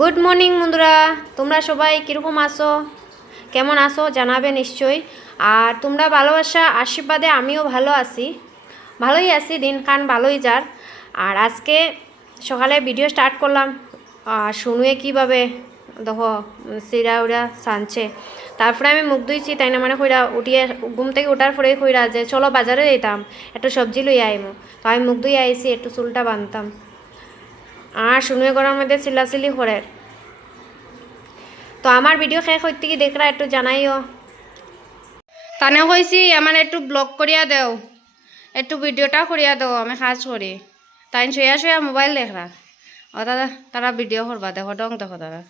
Good morning বন্ধুরা। তোমরা সবাই কীরকম আসো কেমন আসো জানাবে নিশ্চয়ই। আর তোমরা ভালোবাসা, আশীর্বাদে আমিও ভালো আছি। ভালোই আছি, দিন কান ভালোই যার। আর আজকে সকালে ভিডিও স্টার্ট করলাম। আর শুনুয়ে কীভাবে দেখো, সিরা উড়া সানছে। তারপরে আমি মুখ ধুইছি, তাই না মানে কইরা উঠিয়ে, ঘুম থেকে ওঠার পরেই কইরা যে, চলো বাজারে যেতাম একটু সবজি লই আইমু। তো আমি মুখ ধুই আইছি, একটু চুলটা বাঁধতাম আর শুনুয়ে করার মধ্যে চিল্লাচিল্লি করে তো আমার ভিডিও শেষ হইতে কি দেখরা একটু জানাইও। তানে কইছি আমার একটু ব্লগ করিয়া দেও। একটু ভিডিওটা করিয়া দেও, আমি কাজ করি তাই শুয়া শুয়া মোবাইল দেখরা ও দাদা তারা ভিডিও করবা দেখো ডং দেখো দাদা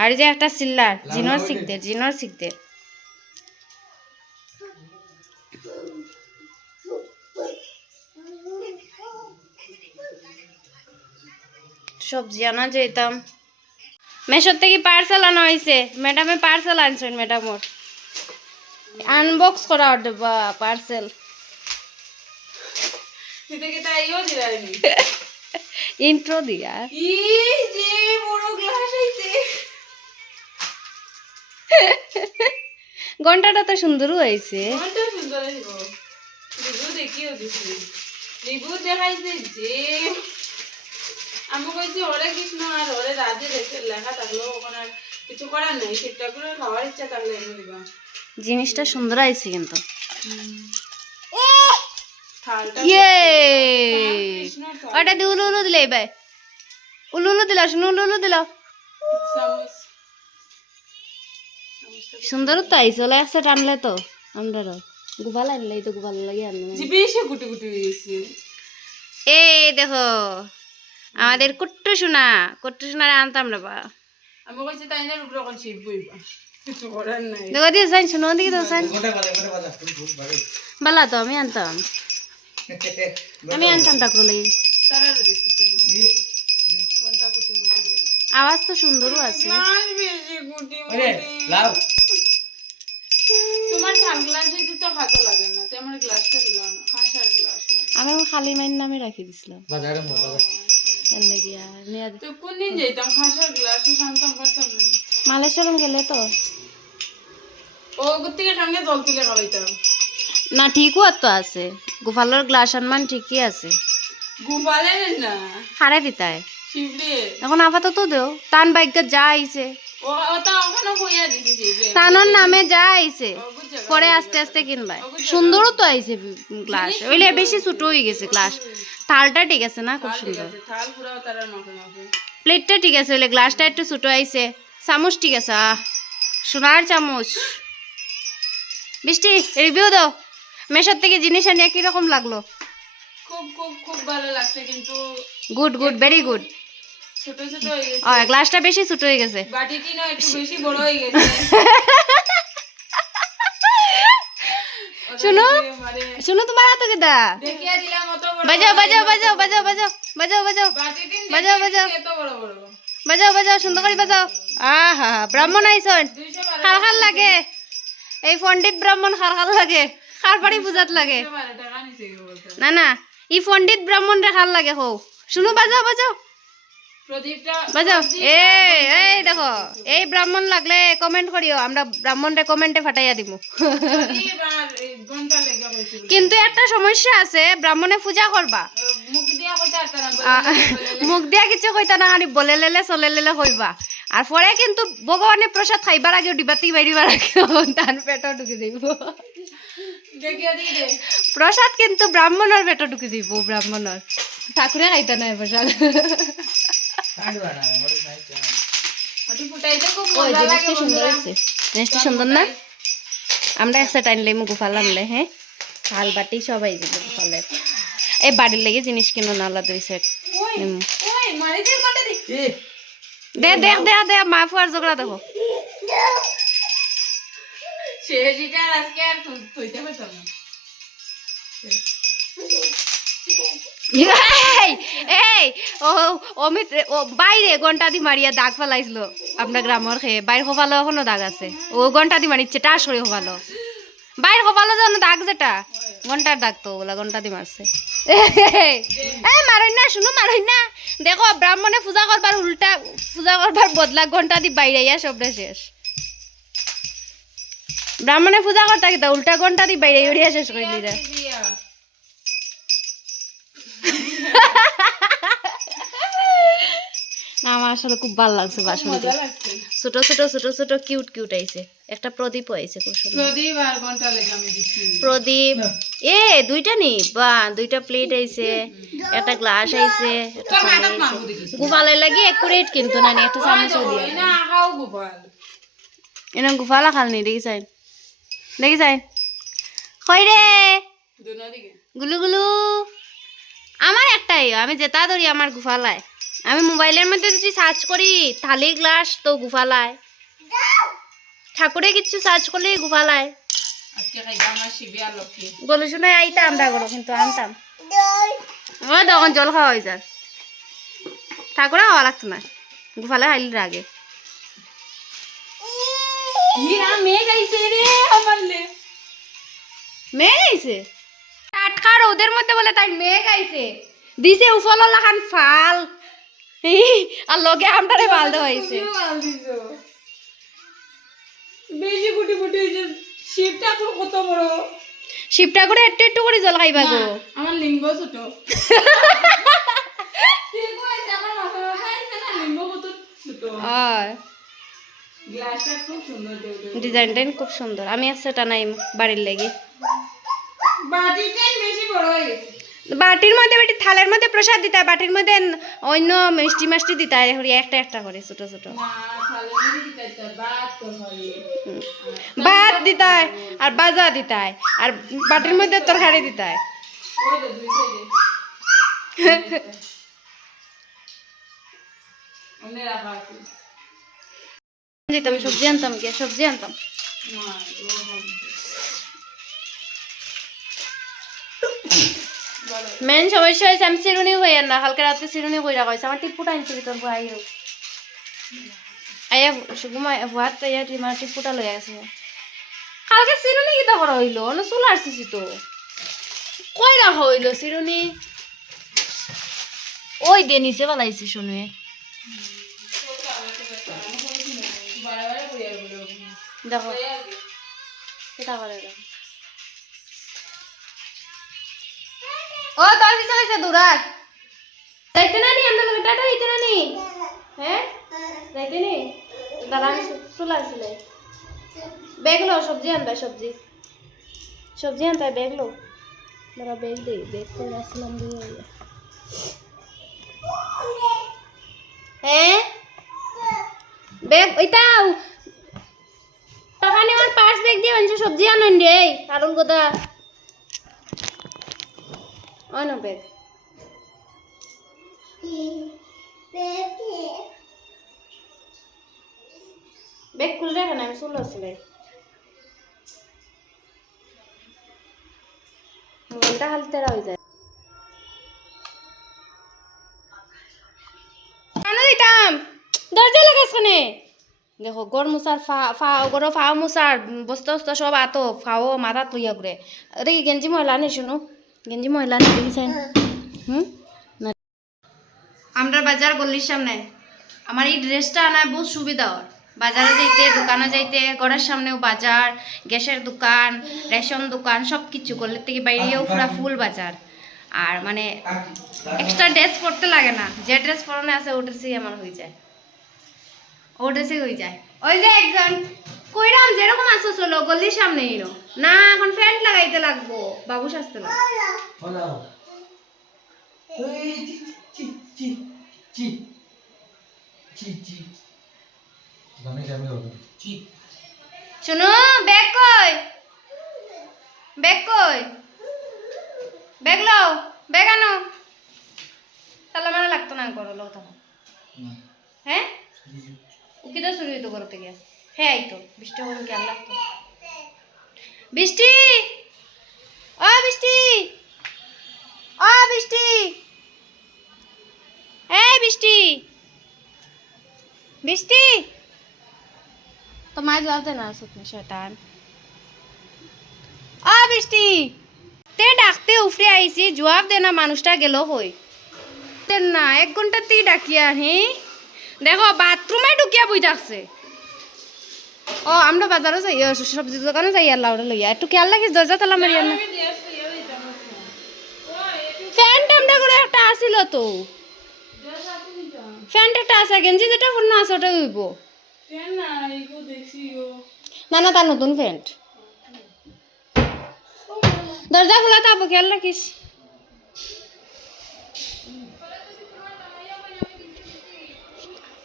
আর যে একটা চিল্লার জিনোর শিখতে জিনোর শিখতে সবজি আনা যেতাম। মেশোর থেকে পার্সেল আনা হয়েছে। ম্যাডামে পার্সেল আনছেন ম্যাডামর আনবক্স করা দেবা পার্সেল ইন্ট্রো দিয়া। ঘন্টাটা তো সুন্দরও হয়েছে। সুন্দর দিছি। দেখাইছে যে আমি কইছি হরে কৃষ্ণ আর হরে রাধে দেখে লেখা থাকল ওখানে আর কিছু করার নাই। ঠিকঠাক করে খাওয়ার ইচ্ছা থাকলে এনে দিবা। জিনিসটা সুন্দর আইছে কিন্তু। ইয়ে! ওটা দিয়ে উলু উলু দিলে এবার উলু উলু দিলা শুনো উলু উলু দিলা। চামচ সুন্দর তো আইছে ওলা টানলে তো। আমরা গুবাল আনলে তো গুবাল লাগে আনলে। গুটি গুটি এই দেখো। আমাদের কুট্টু সোনা কুট্টু সোনারে আনতাম রে বা। আমি কইছি তাই না উপরে এখন ছিট বইবা। কিছু করার নাই। দেখো দিয়ে সাইন শুনো দিকে তো সাইন। বালা তো আমি আনতাম। আমি আনতাম লাগে। হয়েছে আওয়াজ তো সুন্দরও আছে। আমি খালি মাইন নামে রাখি দিছিলাম এর লাগি আর নিয়ে তো কোন দিন যাইতাম খাসার গ্লাসও শান্তাম পারতাম না মালেশ্বরম গেলে তো। ও থেকে সামনে জল তুলে খাওয়াইতাম? না ঠিকও তো আছে। গোপালের গ্লাস আনমান ঠিকই আছে। না? হারে দিতায়। এখন আপাতত দেও। তান বাইকটা যা আইছে। তানোর নামে যা আইছে পরে আস্তে আস্তে কিনবাই। সুন্দরও তো আইছে গ্লাস। ওইলে বেশি ছোট হয়ে গেছে গ্লাস। থালটা ঠিক আছে না? খুব সুন্দর। প্লেটটা ঠিক আছে ওইলে গ্লাসটা একটু ছোট আইছে। চামচ ঠিক আছে সোনার চামচ। বৃষ্টি রিভিউ দাও। মেশোর থেকে জিনিস আনিয়ে কীরকম লাগল? খুব খুব খুব ভালো লাগছে কিন্তু গুড গুড ভেরি গুড ছোট ছোট হয়ে গেছে। ও গ্লাসটা বেশি ছোট হয়ে গেছে। বাটিটি না একটু বেশি বড় হয়ে গেছে। ওটা শোনো। দিয়ে মানে। শুনো তোমার হাতে কেদা দেখিয়ে দিলাম অত বড় বাজাও বাজাও বাজাও বাজাও বাজাও বাজাও বাজাও। বাজাও, বাজাও। এত বড় বড়। বাজাও বাজাও সুন্দর করে বাজাও। আহা ব্রাহ্মণ আইসন। বারো খাল লাগে। এই পণ্ডিত ব্রাহ্মণ খাল খাল লাগে। খার বাড়ি পূজাত লাগে। না না ই পণ্ডিত ব্রাহ্মণ রে খাল লাগে হো। শুনো বাজাও বাজাও। বাজাও। এ এই দেখো এই ব্রাহ্মণ লাগলে কমেন্ট করিও আমরা ব্রাহ্মণ রে কমেন্টে ফাটাইয়া দিব এই। কিন্তু একটা সমস্যা আছে ব্রাহ্মণে পূজা করবা। মুখ দিয়া কিছু কইতা না খালি বলে লেলে চলে লেলে কইবা আর পরে কিন্তু ভগবানে প্রসাদ খাইবার আগে ডিবাতি বাইরিবার আগে তার পেটও ঢুকে যাইব প্রসাদ কিন্তু ব্রাহ্মণের পেটও ঢুকে যাইব ব্রাহ্মণের। ঠাকুরে খাইতা নাই প্রসাদ। সুন্দর না? আমরা একসাথে আনলে মুখ গোপাল আনলে হ্যাঁ? থাল বাটি সবাই দিল গোপালের এই বাড়ির লেগে জিনিস কিনো না আলাদা কটা দি দে দেখ। দেখ দে মা। ফুয়ার ঝগড়া দেখো। শেষিটা আর আজকে আর তুইতে পারতাম না। এই ও অমিত ও বাইরে ঘণ্টা দি মারিয়া দাগ ফেলাইছিল। আমরা গ্রামের খেয়ে বাইর হবালো এখনও দাগ আছে। ও ঘণ্টা দি মারিচ্ছে টাস করে হবালো বাইর হবালো যেন দাগ যেটা, ঘণ্টার দাগ তো ওগুলা ঘণ্টা দি মারছে। এই মারই না, শুনো মারই না। দেখো, ব্রাহ্মণে পূজা করবার উল্টা, পূজা করবার বদলা ঘণ্টা দি বাইরে আইয়া সবটা শেষ। ব্রাহ্মণে পূজা করতা উল্টা ঘণ্টা দি বাইরে উড়িয়া শেষ করে দিলে না আমার আসলে খুব ভালো লাগছে বাসন্তী ছোট ছোট ছোট ছোট কিউট কিউট আইছে। একটা প্রদীপ আইছে খুব সুন্দর। প্রদীপ আর ঘণ্টা লেগে আমি দিচ্ছি। প্রদীপ। এ দুইটা নি? বা দুইটা প্লেট আইছে একটা গ্লাস আইছে একটা মাথাত আইছে। গোপালের লাগে একুরেট কিন্তু না নি, একটা চামচ দিয়ে। না আঁকাও গোপাল। এনে গোপালা খালনি দেখি চাই। দেখি চাই। কই রে দুনো দিকে। গুলু গুলু। আমার একটাই আমি যেটা ধরি আমার গুফালায়। আমি মোবাইলের মধ্যে যদি সার্চ করি থালি গ্লাস তো গুফালায়। ঠাকুরে কিছু সার্চ করলেই গুফালায়। গলু শুনে আইতাম করো কিন্তু আনতাম। ও তখন জল খাওয়া হয়ে যার ঠাকুরে খাওয়া লাগতো না। গুফালে হাইলি আগে। মেয়ে গাইছে রে আমার মেয়ে গাইছে? রোদের মধ্যে বলে তাই মেয়ে গাইছে দিছে উফললা খান ফাল। আর লগে আমটারে ফাল দেওয়া হয়েছে বেশি গুটি গুটি কত বড়? শিবটা করে একটু একটু করে জল খাইবা গো। আমার লিঙ্গ ছোট। খুব সুন্দর দেও দেও। ডিজাইনটাই খুব সুন্দর। আমি একটা টানাই বাড়ির লেগে। বাটিটাই বেশি। বাটির মধ্যে বেটি থালের মধ্যে প্রসাদ দিতে হয় বাটির মধ্যে অন্য মিষ্টি মাষ্টি দিতে হয় একটা একটা করে ছোট ছোট ভাত তরকারি। ভাত দিতে হয় আর বাজা দিতে হয় আর বাটির মধ্যে তরকারি দিতে হয় ওই তো দুই সাইডে। ওমনে রাখা আছে। দিতাম সবজি আনতাম গিয়ে সবজি আনতাম মেন সমস্যা হয়েছে আমি চিরুনি হই না কালকে রাতে চিরুনি হয়ে রাখা হয়েছে আমার টিপুটা আনছি ভিতর আইও। আইয়া ঘুমাই ভাত আইয়া আমার টিপুটা লই আছে কালকে চিরুনি কিতা করা হইল? অন্য চুল আসছিস তো। কই রাখা হইল চিরুনি? ওই দে নিচে পালাইছি শুনুয়ে বারে বারে কইয়া বলো ওখানে। দেখো। কিতা করে দেখো ও, তোর পিছনে হয়েছে দূরাত যাইতে না নি আমরা লোক টাটা যাইতে না নি? হ্যাঁ? যাইতে নি? দাদা আমি চুলা আসলে লো, সবজি আনবা, সবজি। সবজি আনতা বেগ লো। দাদা বেগ দে বেগ করে আসলাম দিয়ে। হ্যাঁ? বেগ ওইটা টাকা নেওয়ার পার্স ব্যাগ দিয়ে আনছে সবজি আনেন রে কারণ কথা ব্যাগ ব্যাগ খুলে রাখেন, আমি চলে আসলে। দেখো, গড় মুসার ফা ফা, গড় ফাও মুসার বস্তা বস্তা সব আতো ফাও, মাথা তুইয়া করে। আরে গেঞ্জি ময়লা নেই শুনো। গেঞ্জি ময়লা হুম? আমরা বাজার গল্লির সামনে। আমার এই ড্রেসটা আনায় বহুত সুবিধা ওর। বাজারে যাইতে দোকানে যাইতে ঘরের সামনেও বাজার গ্যাসের দোকান রেশন দোকান সব কিছু গল্লির থেকে বাইরেও পুরা ফুল বাজার। আর মানে এক্সট্রা ড্রেস পরতে লাগে না। যে ড্রেস পরানো আছে ও ড্রেসই আমার হয়ে যায়। ও ড্রেসই হয়ে যায়। ওই যে একজন। কইরাম যেরকম আছো চলো গল্লির সামনে এলো। না এখন ফ্যান লাগাইতে লাগবো। বাবু সাজতে. শুনো ব্যাগ কই? ব্যাগ কই? ব্যাগ লও ব্যাগ আনো। তাহলে মানে লাগতো না করো লও তখন। হ্যাঁ? উকি তো শুরু হইতো করতে গিয়া হ্যাঁ আইতো বৃষ্টি হলো বৃষ্টি! ও বৃষ্টি! ও বৃষ্টি! এই বৃষ্টি! বৃষ্টি! তো মায়ের জবাব দে না শুকনো শয়তান। আ বৃষ্টি! তে ডাকতে উফরে আইছি, জবাব দে না, মানুষটা গেল হই না, এক ঘন্টাতেই ডাকিয়া হে দেখো, বাথরুমে ঢুকিয়া বই থাকছে ও আমরা বাজারে যাই সবজি দোকানে যাই আর লাউডা লইয়া একটু খেয়াল রাখিস দরজা তালা মারিয়া না ফ্যান টামটা করে একটা আসিল তো। ফ্যানটা একটা আছে গেঞ্জি যেটা পূর্ণ আছে ওটা হইব না। না তার নতুন প্যান্ট দরজা খোলা থাকব খেয়াল রাখিস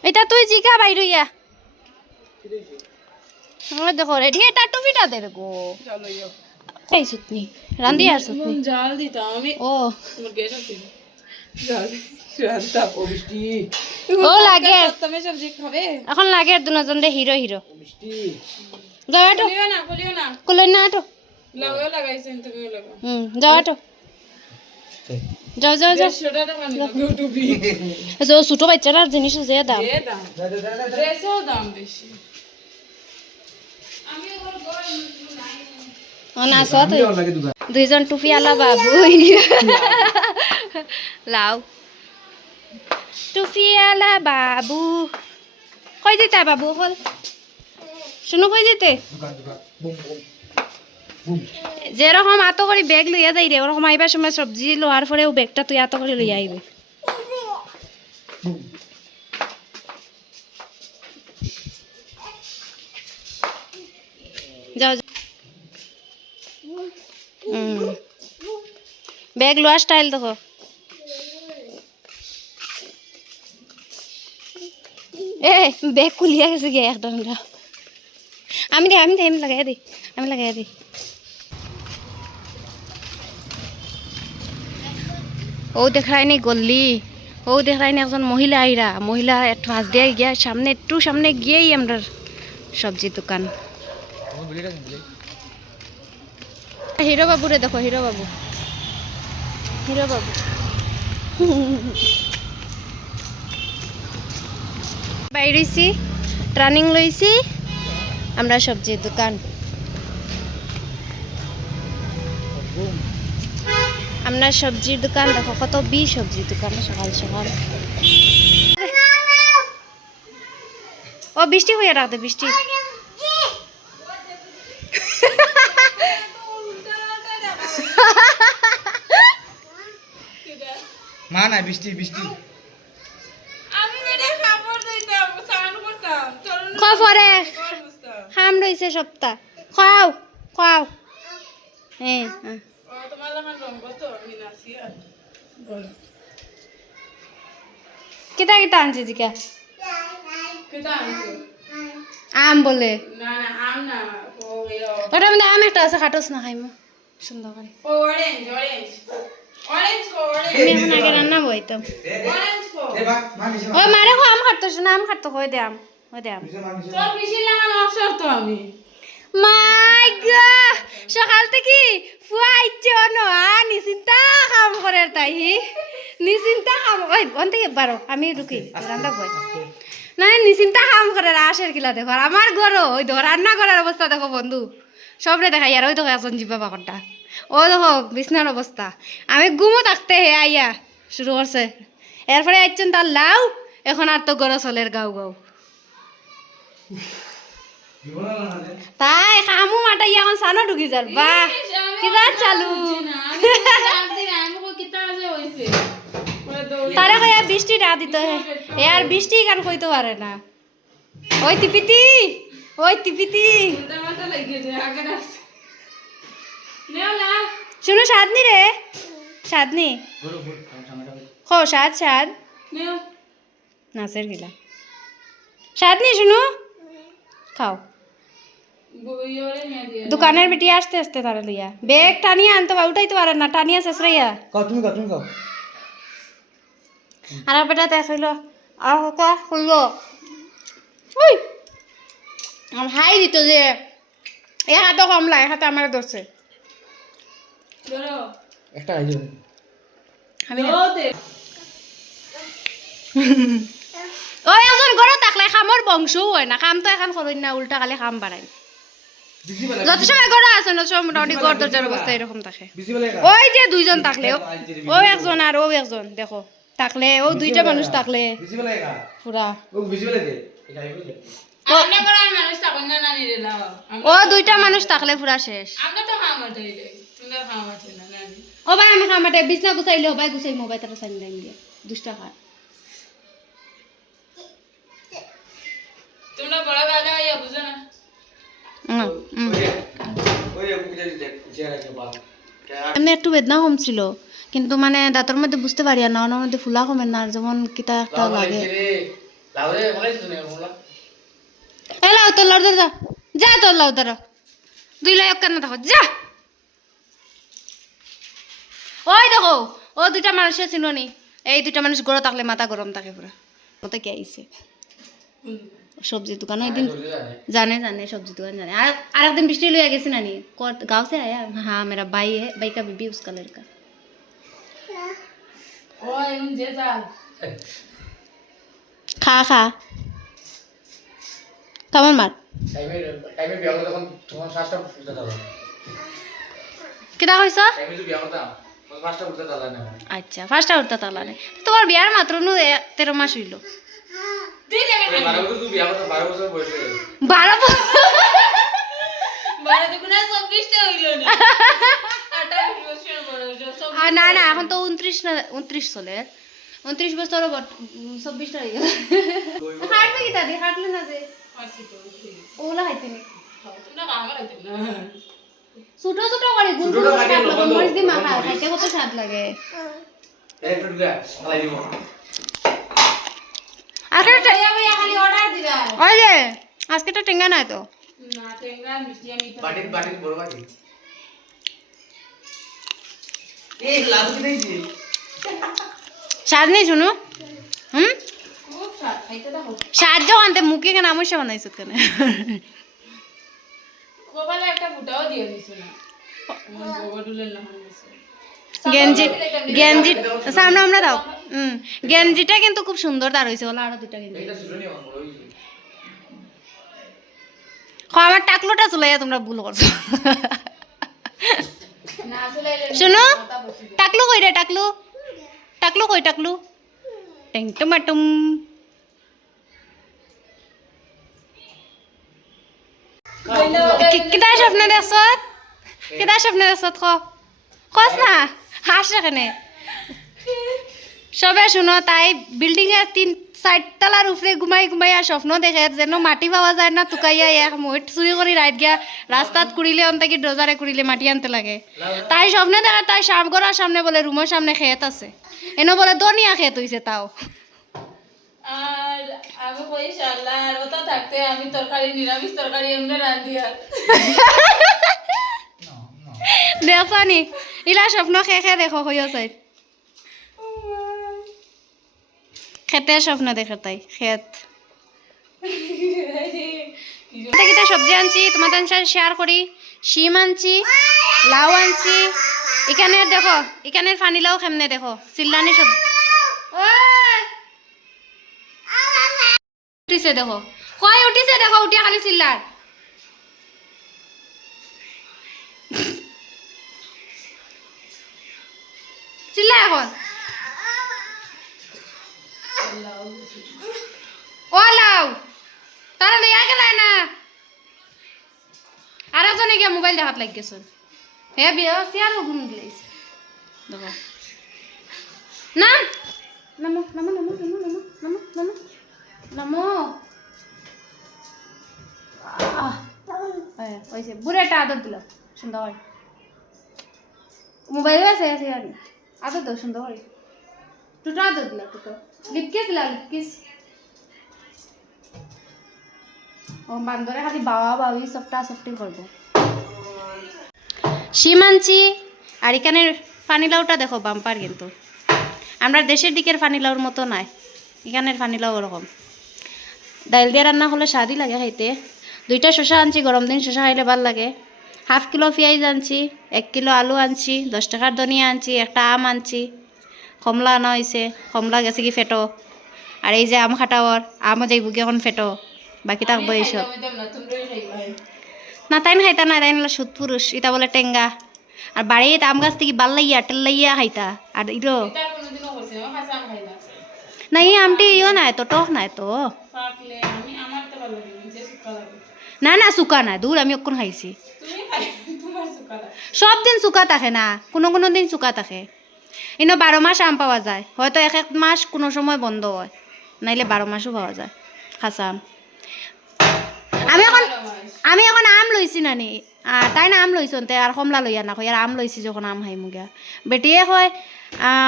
এটা তুই জিকা বাইর ইয়া। আমার দেখো রেডি এটা টুপিটা দে গো। এই সুতনি রান্ধি আর সুতনি। জাল দিতাম আমি। ও। তোমার গ্যাস আছে? জাল রান্তাম ও বৃষ্টি ও লাগে। তুমি সবজি খাবে। এখন লাগে দুজন রে হিরো হিরো বৃষ্টি যাও আটো খুলিও না খুলিও না। কুলই না আটো লাগাও লাগাইছেন তুমিও লাগাও। হুম যাও আটো যাও যাও যাও। ছোট বাচ্চাটার জিনিস যে দাম। দাম বেশি। দুইজন টুপি আলা বাবু। লাও। টুপি আলা বাবু। কই যেতে বাবু হল? শুনো কই যেতে যেরকম আতো করে ব্যাগ লইয়া যাই রে ওরকম আইবার সময় সবজি লোয়ার পরেও ব্যাগটা তুই আতো করে লইয়া আইবে। যাও ব্যাগ লোয়ার স্টাইল দেখো। এ, ব্যাগ খুলিয়া গেছে গিয়ে একদম। আমি দে আমি দে, আমি লাগাই দিই আমি লাগাই দিই ও দেখায়নি গল্লি। ও দেখায়নি একজন মহিলা আইরা। মহিলা একটু হাস দিয়ে গিয়া, সামনে, একটু সামনে গিয়েই আমরা সবজি দোকান। হিরো বাবু রে দেখো। হিরো বাবু। হিরো বাবু। বাইরেছি ট্রানিং লইছি, আমরা সবজির দোকান। আমরা সবজির দোকান, দেখো কত বি সবজির দোকান, সকাল সকাল। ও, বৃষ্টি হয়ে রাখতে বৃষ্টি। মা না বৃষ্টি বৃষ্টি। মুছতাম খাম রয়েছে সপ্তাহ। খাও খাও। হ্যাঁ কত কিতা কিতা আনছে জিকা? কেটা আনছো? আম বলে। না না আম ও একটা আছে খাটোস না খাইমো। সুন্দর করে। ও আমি এখন আগে রান্না বইতাম। মারে কো আম খাটতো না আম খাটতো কই দে আম দে আম। নিছে মা নিছে তোর পিসি লাগানো অবসর তো আমি। মাই গড সকাল থেকে ফুয়া ইচ্ছে অন নিচিন্তা কাম করে তাই নিচিন্তা কাম ওই অন থেকে বারো আমি রুকি রান্না বই। না নিচিন্তা কাম করে আসের কিলা দেখো আর আমার ঘরও ওই দেখো রান্না করার অবস্থা দেখো বন্ধু সবরে দেখাই আর ওই দেখো এখন জিবা বাকরটা ও দেখো বিছনার অবস্থা আমি ঘুমো থাকতে হে আইয়া শুরু করছে এরপরে আইছেন তার লাউ এখন আর তো গরো চলের গাও গাও তাই কামু মাটাই এখন সানো ঢুকি যার বাহ কিবা চালু তারা কয়া বৃষ্টি না দিত এ আর বৃষ্টি গান কইতে পারে না। ওই তিপিতি ওই তিপিতি। শুনো সাদনি রে। সাদনি খো সাদ সাদ নাচের গিলা। সাদনি শুনো। খাও। দোকানের বেটি আসতে আসতে তারা লইয়া। বেগ টানিয়া আনতে উঠাইতে পারে না, টানিয়া শেষরাইয়া তুমি তুমি কাও। আর বেটা দেখাইল আর কা খুলল উই! আর হাই দিত যে এ হাতে কমলা এ হাতে আমার ধরছে। ধরো। একটা আইজো আমি ও দে। ও এখন ঘরে থাকলে খামর বংশও হয় না। কাম তো এখন করেন না উল্টা খালি কাম বাড়াই যত সময় আছে না সব মোটামুটি ঘর দরজার অবস্থা এরকম থাকে। ওই যে দুইজন থাকলে ও- ও একজন আর ও একজন দেখো। থাকলে ও দুইটা মানুষ থাকলে ও দুইটা মানুষ থাকলে পুরা শেষ ও ভাই আমি খামাটে বিছনা গুছাইলে ভাই গুছাই মোবাইল তারপর সাইন লাইন দিয়ে দুষ্টা খা তোমরা বড় দাদা ইয়া বুঝো না হুম হুম ওরে ওরে মুখে যে যে রাখে বাবা এমনি একটু বেদনা কম ছিল। কিন্তু মানে দাঁতের মধ্যে বুঝতে পারি আর না ওনার মধ্যে ফুলা কমে না যেমন কিতা একটা লাগে। না এ লাও তোর লাউ দাদা যা। তোর লাউ দাদা দুই লাই কেন দেখো যা। ওই দেখো ও দুইটা মানুষের চিননি। এই দুইটা মানুষ গরম থাকলে মাথা গরম থাকে পুরা মতো কে আইছে সবজি দোকান ওই দিন জানে। জানে সবজি দোকান জানে। আর একদিন বৃষ্টি লইয়া গেছে নানি গাঁও সে আয়া হ্যাঁ মেরা বাই হে বাই কা বিবি উসকা লড়কা। খা খা। কামন মার কেটা কইছ? আচ্ছা ফার্স্ট উঠতে তালা নাই তোমার বিয়ার মাত্র তেরো মাস হইল। বারো বছর না। না এখন তো উনত্রিশ না উনত্রিশ চলে। উনত্রিশ বছর চব্বিশটা হয়ে গেল। হাঁটবে কি দাদি? হাঁটলে না যে? ওলা হাইতে ছোট ছোট করে গুল গুল দিয়ে মাখা খাইতে কত স্বাদ লাগে? ওই আজকে তো টেঙ্গা নাই তো। স্বাদ নেই শুনু? হুম? সাহায্য আনতে মুখে কেন আমার সে বানাইছো কেন? একটা ফুটাও দিয়ে দিছো না গেঞ্জি গেঞ্জি সামনে আমরা দাও। হুম গেঞ্জিটা কিন্তু খুব সুন্দর তার হয়েছে বলো আরও দুটা গেঞ্জি। আমার বড় হইছে খ টাকলোটা চলাইয়া তোমরা ভুল করছ। শুনো টাকলু কই রে টাকলু? টাকলু কই টাকলু? টেং টমাটুম কি- কিতা স্বপ্ন দেখছত কিতা স্বপ্ন দেখছত ক কস না? হাস এখানে সবে শুনো তাই বিল্ডিং এর তিন চার তলার উপরে ঘুমাই ঘুমাই আর স্বপ্ন দেখে যেন মাটি পাওয়া যায় না টুকাইয়া এক মুঠ চুরি কৰি রাইত গিয়া রাস্তাত কুড়িলে অন্তাকি ডোজারে কুড়িলে মাটি আনতে লাগে। তাই স্বপ্নে দেখা তাই সামগড়ার সামনে বলে রুমের সামনে খেত আছে। এনে বলে দনিয়া খেত হইছে তাও। আর আমি কই শাল্লা আর ওটা থাকতে আমি তরকারি নিরামিষ তরকারি এমনি রান্ধি আর দেখছানি ইলা স্বপ্ন খে দেখো হইয়া চাই খেতে স্বপ্ন দেখে তাই, খেত। কিটা সবজি আনছি তোমাদের সাথে শেয়ার করি শিম আনছি লাউ আনছি। এখানে দেখো এখানে ফানি লাউ কেমনে দেখো, চিল্লানি সব! উঠিছে দেখো। কয় উঠিছে দেখো, উঠিয়া খালি চিল্লার চিল্লা এখন? ও লাউ তারা লইয়া গেলাই না? আর একজনে গিয়া মোবাইল দেখাত লাগ গেছন হে বিয়া সিয়ার গুণ গলাইছে দেখো। নাম নামো নামো নামো নামো নামো নামো। নামো। নামো ওইসে বুড়াটা আদর দিল। সুন্দর মোবাইল আছে আছে আর আদর দাও সুন্দর হয় টুটো আদর দিলা টুটো লিপকিস দিলা লিপকিস ও বান্দরে খালি বাবা বাবি সফটা সফটি করব শিম আনছি আর এখানের পানিলাউটা দেখো বাম্পার কিন্তু। আমরা দেশের দিকের পানিলাউর মতো নাই, এখানের পানিলাউ ওরকম। ডাইল দিয়ে রান্না হলে স্বাদই লাগে খাইতে। দুইটা শসা আনছি, গরম দিন শসা খাইলে ভালো লাগে। হাফ কিলো পেঁয়াজ আনছি এক কিলো আলু আনছি দশ টাকার ধনিয়া আনছি একটা আম আনছি। কমলা আনা হয়েছে কমলা গেছে কি ফেটো। আর এই যে আম খাটাওয়ার আমও যাইব কি এখন ফেটো। বাকি থাকব এইসব খাইতাম না তাই না খাইতা না তাই না সুদ পুরুষ এটা বলে টেঙ্গা। আর বাড়িতে আম গাছ থেকে বাল লাইয়া টেল লাইয়া খাইতা। আর ইরো। না এই আমটি ইও নাই তো টক নাই তো। আমি আমার তো ভালো লাগে নিজে শুকা লাগে। না না শুকা নাই দূর আমি অক্ষণ খাইছি শুকা সব দিন চুকা থাকে না কোনো কোনো দিন চুকা থাকে। ইনো বারো মাস আম পাওয়া যায় হয়তো এক এক মাস কোনো সময় বন্ধ হয় নাইলে বারো মাসও পাওয়া যায় খাসা আম। আমি এখন আমি এখন আম লইছি নানি। তাই না আম লইছন তে আর কমলা লইয়া না কই আর আম লইছি যখন আম খাই মুগা বেটিয়ে কয়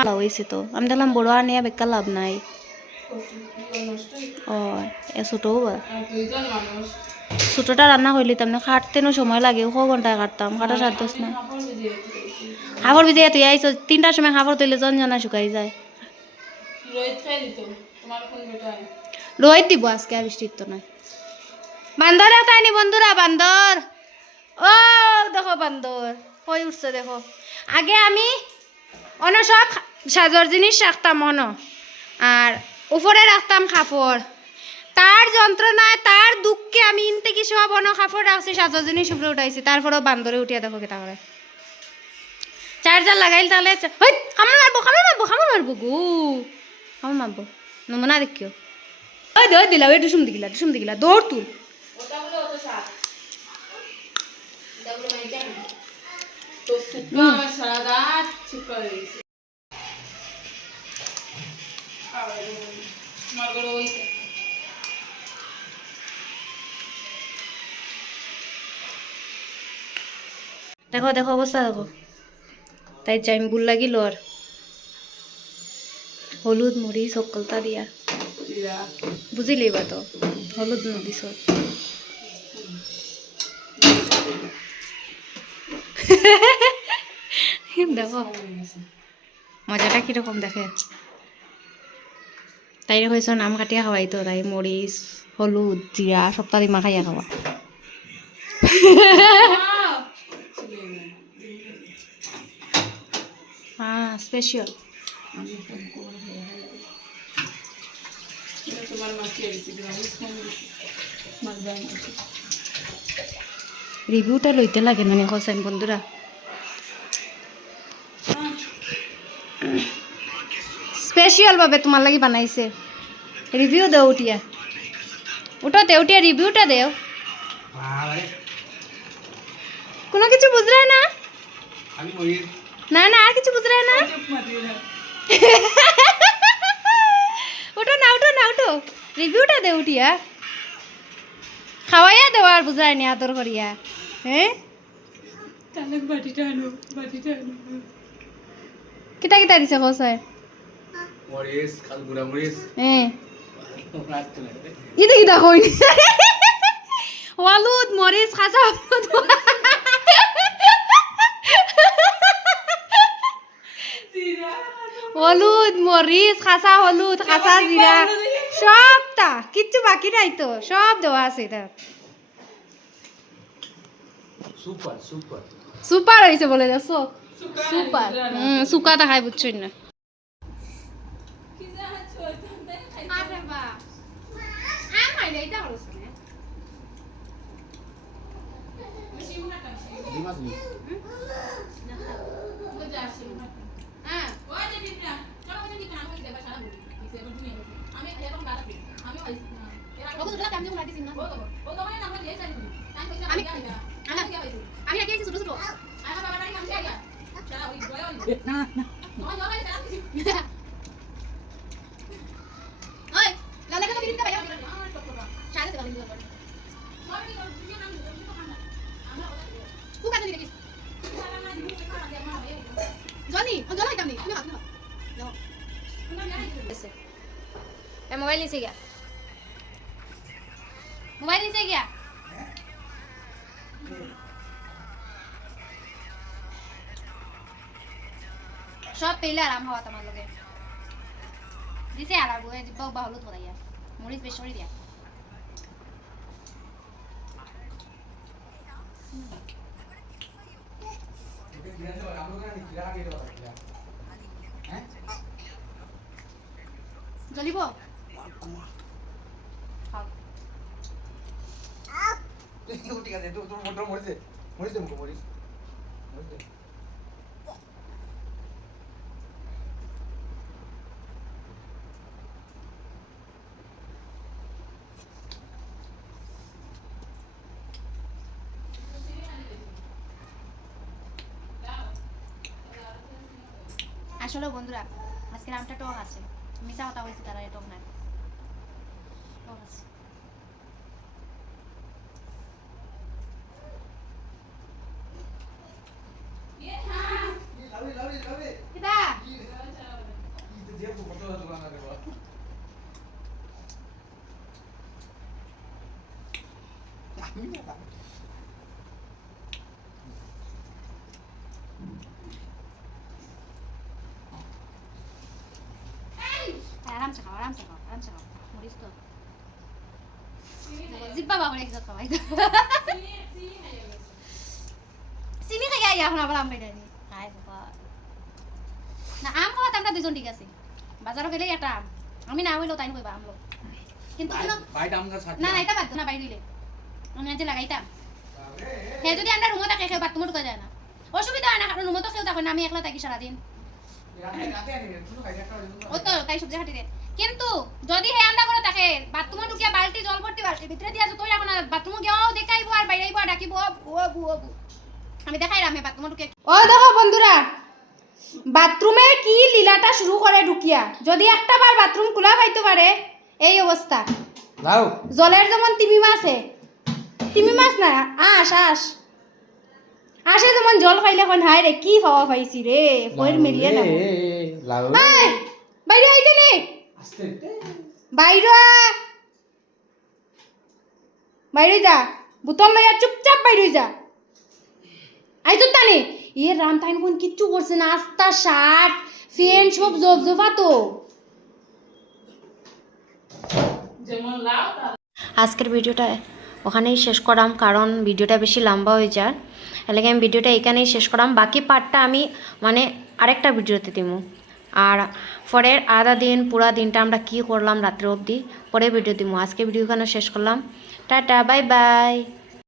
লইছি তো আমি দেখলাম বড় আনিয়া বেকার লাভ নাই। ও এ ছোটও ছোটটা রান্না করলি তামনে কাটতেনও সময় লাগে ক ঘন্টায় কাটতাম কাটা সাত দশ না খাবার ভিজে তুই আইস তিনটার সময় খাবার তুইলে জন জানা শুকাই যায়। রোহিত দিব আজকে আর বৃষ্টির তো নয় বান্দর তাইনি বন্ধুরা বান্দর। ও দেখো বান্দর কই উঠছে দেখো। আগে আমি অন্য সব সাজর জিনিস রাখতাম অন আর উপরে রাখতাম কাপড়। তার যন্ত্রণায়, তার দুঃখে আমি ইনতে কি সব অন্য কাপড় রাখছি সাজর জিনিস উপরে উঠাইছি। তারপরেও বান্দরে উঠিয়া দেখো করে। চার্জার লাগাইল তাহলে কামড় মারবো কামড় মারবো কামড় মারবো গো। কামড় মারবো। নমনা দেখিও। ওই দৌড় দিলা, ওই ডুসুম দিগিলা ডুসুম দিগিলা, দৌড় তুল। সারা দেখো দেখো অবস্থা, দেখো। তাই যাইম বুল লাগিল আর। হলুদ মুড়ি সকলতা দিয়া। বুঝিলি বা তো? হলুদ নদিস দেখো। মজাটা কীরকম দেখে? তাই কইস নাম কাটিয়া খাওয়াই তো। তাই মরিচ, হলুদ, জিরা সপ্তাহ দিমা খাইয়া খাওয়া। হ্যাঁ স্পেশাল রিভিউটা লইতে লাগে মানে হোসেন বন্ধুরা। স্পেশাল ভাবে তোমার লাগি বানাইছে। রিভিউ দেও উঠিয়া। উঠাতে উঠিয়া রিভিউটা দেও। কোনো কিছু বুঝলে না? আমি না না আর কিছু বুঝলে না। উঠো না উঠো না উঠো। রিভিউটা দে উঠিয়া। খাওয়াইয়া দেওয়া আর বুঝায় নি আদর করিয়া। হ্যাঁ বাটিটা আনো বাটিটা আনো। কিতা কিতা দিছে কসায় মরিস খাল গুড়া মরিস হ্যাঁ রাখতে কিতা কই হলুদ মরিচ খাসা হলুদ মরিচ খাসা হলুদ খাসা জিরা সবটা কিচ্ছু বাকি নাই তো সব দেওয়া আছে এটা। সুপার সুপার সুপার হয়েছে বলে দেখছ? সুপার। হুম সুকাটা খাই বুঝছই না। নি আমি আগে ছোট ছোট ওই লালা কত বিরিটা ভাইয়া সাড়ে সেবা দিন কুক আছে দিকে জনি ও জনি কামনি তুমি হাত না যাও ए मोबाइल नीचे गया मोबाइल नीचे गया সব পেলে আরাম হওয়া তোমার লগে। দিছে আর আর বয়ে জিব্বা বা হলুদ করাইয়া মরিচ বেশ দিয়া। জ্বলিব? ঠিক আছে, তোর মোটর মরিস দে মরিস দে মুখ মরিস মরিস দে আসলে বন্ধুরা আজকের আমটা টক আছে মিশা কথা হয়েছে তারা টক নাই টক আছে লাভি লাভি লাভি কিতা কি দিয়ে কত দোকান আছে বাবা আমি না আরামসে খাও আরামসে খাও আরামসে খাও মরিস তো জিব্বা খাওয়াই চিনি খাই আই এখন আবার আম খাই হাই বাবা না আম খাওয়াতে আমরা দুজন ঠিক আছে বাজারও গেলেই একটা আম আমি না হইলেও তাই কইবা আমলো কিন্তু না না এটা বাদ না বাইরে দিলে আমি আজ লাগাইতাম হে যদি আমরা রুমে থাকে কেউ বাথরুমে ঢুকা যায় না অসুবিধা হয় না কারণ রুমে তো কেউ থাকে না আমি একলা থাকি সারাদিন কিন্তু যদি হে আন্ডা করে থাকে বাথরুমে ঢুকিয়া বালতি জল ভর্তি বালতির ভিতরে দিয়া যতই এখন বাথরুমে গিয়েও দেখাইবো আর বাইরে আইবো আর ডাকিবো ও বু ও বু আমি দেখাই রামে বাথরুমে ঢুকে। ও দেখো বন্ধুরা বাথরুমে কি লীলাটা শুরু করে ঢুকিয়া? যদি একটা বার বাথরুম খোলা পাইতে পারে এই অবস্থা। জলের যেমন তিমি মাছে তিমি মাছ না আস আস আসে যেমন জল খাইলে এখন হাই রে কি খাওয়া পাইছি রে? ফয়ের মিলিয়ে না বাইরে আইতে নে আস্তে। বাইরে আ। বাইরে যা। বোতল লইয়া চুপচাপ বাইরে যা। আইতো তানে ইয়ে রাম তাইন কোন কিচ্ছু করছে না আস্তা শার্ট ফ্যান সব জব জবা তো। যেমন লাও তার আজকের ভিডিওটা ওখানেই শেষ করাম কারণ ভিডিওটা বেশি লম্বা হয়ে যায় এলাকা আমি ভিডিওটা এখানেই শেষ করাম? বাকি পার্টটা আমি মানে আরেকটা ভিডিওতে দিব আর পরের আধা দিন, পুরা দিনটা আমরা কি করলাম রাত্রে অবধি পরে ভিডিও দিব আজকে ভিডিও এখানে শেষ করলাম। Tata, bye bye.